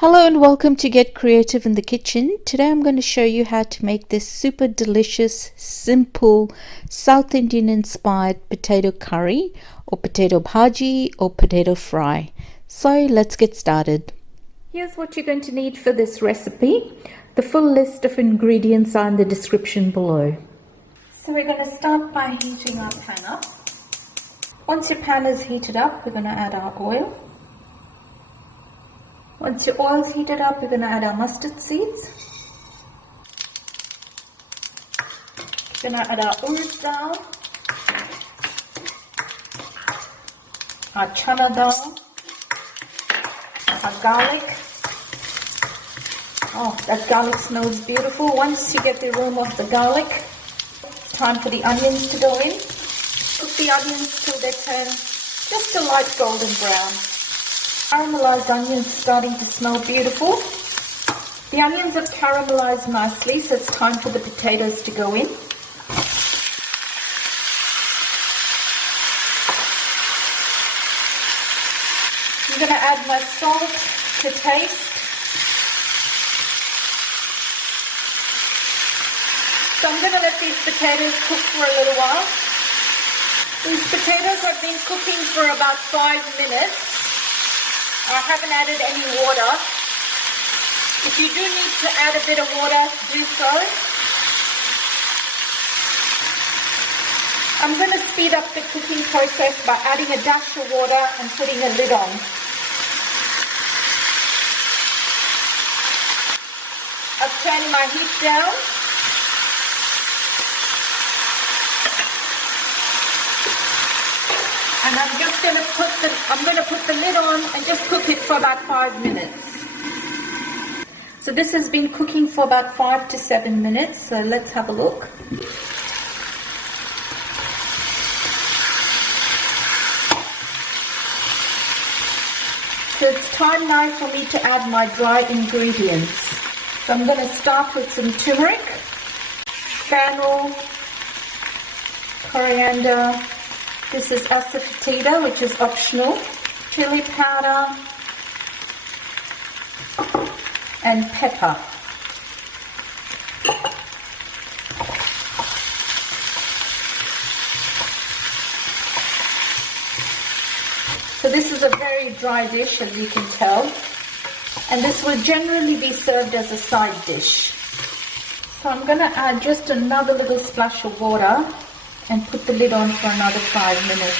Hello and welcome to Get Creative in the Kitchen. Today I'm going to show you how to make this super delicious, simple, South Indian inspired potato curry or potato bhaji or potato fry. So let's get started. Here's what you're going to need for this recipe. The full list of ingredients are in the description below. So we're going to start by heating our pan up. Once your pan is heated up, we're going to add our oil. Once your oil is heated up, we're going to add our mustard seeds. We're going to add our urad dal, our Channa dal, our garlic. Oh, that garlic smells beautiful. Once you get the aroma of the garlic, it's time for the onions to go in. Cook the onions till they turn just a light golden brown. Caramelized onions starting to smell beautiful. The onions have caramelized nicely, so it's time for the potatoes to go in. I'm going to add my salt to taste. So I'm going to let these potatoes cook for a little while. These potatoes have been cooking for about 5 minutes. I haven't added any water. If you do need to add a bit of water, do so. I'm going to speed up the cooking process by adding a dash of water and putting a lid on. I've turned my heat down. And I'm just going to put the lid on and just cook it for about 5 minutes. So this has been cooking for about 5 to 7 minutes. So let's have a look. So it's time now for me to add my dry ingredients. So I'm going to start with some turmeric, fennel, coriander. This is Asafetida, which is optional, chili powder, and pepper. So this is a very dry dish, as you can tell, and this will generally be served as a side dish. So I'm going to add just another little splash of water and put the lid on for another 5 minutes.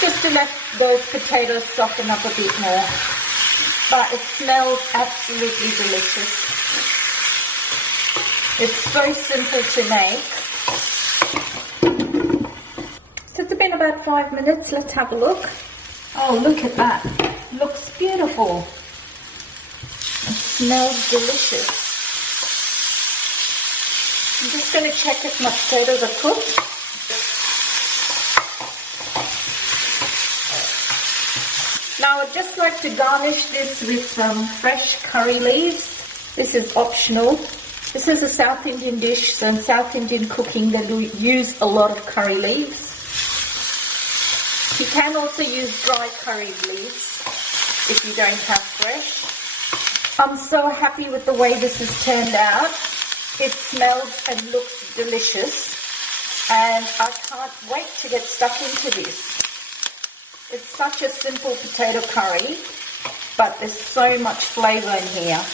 Just to let those potatoes soften up a bit more. But it smells absolutely delicious. It's very simple to make. So it's been about 5 minutes. Let's have a look. Oh, look at that. Looks beautiful. It smells delicious. I'm just going to check if my potatoes are cooked. Now I'd just like to garnish this with some fresh curry leaves. This is optional. This is a South Indian dish, so in South Indian cooking they use a lot of curry leaves. You can also use dry curry leaves if you don't have fresh. I'm so happy with the way this has turned out. It smells and looks delicious, and I can't wait to get stuck into this. It's such a simple potato curry, but there's so much flavour in here.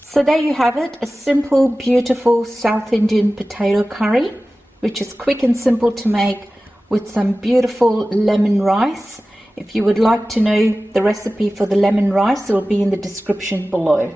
So there you have it, a simple, beautiful South Indian potato curry, which is quick and simple to make, with some beautiful lemon rice. If you would like to know the recipe for the lemon rice, it will be in the description below.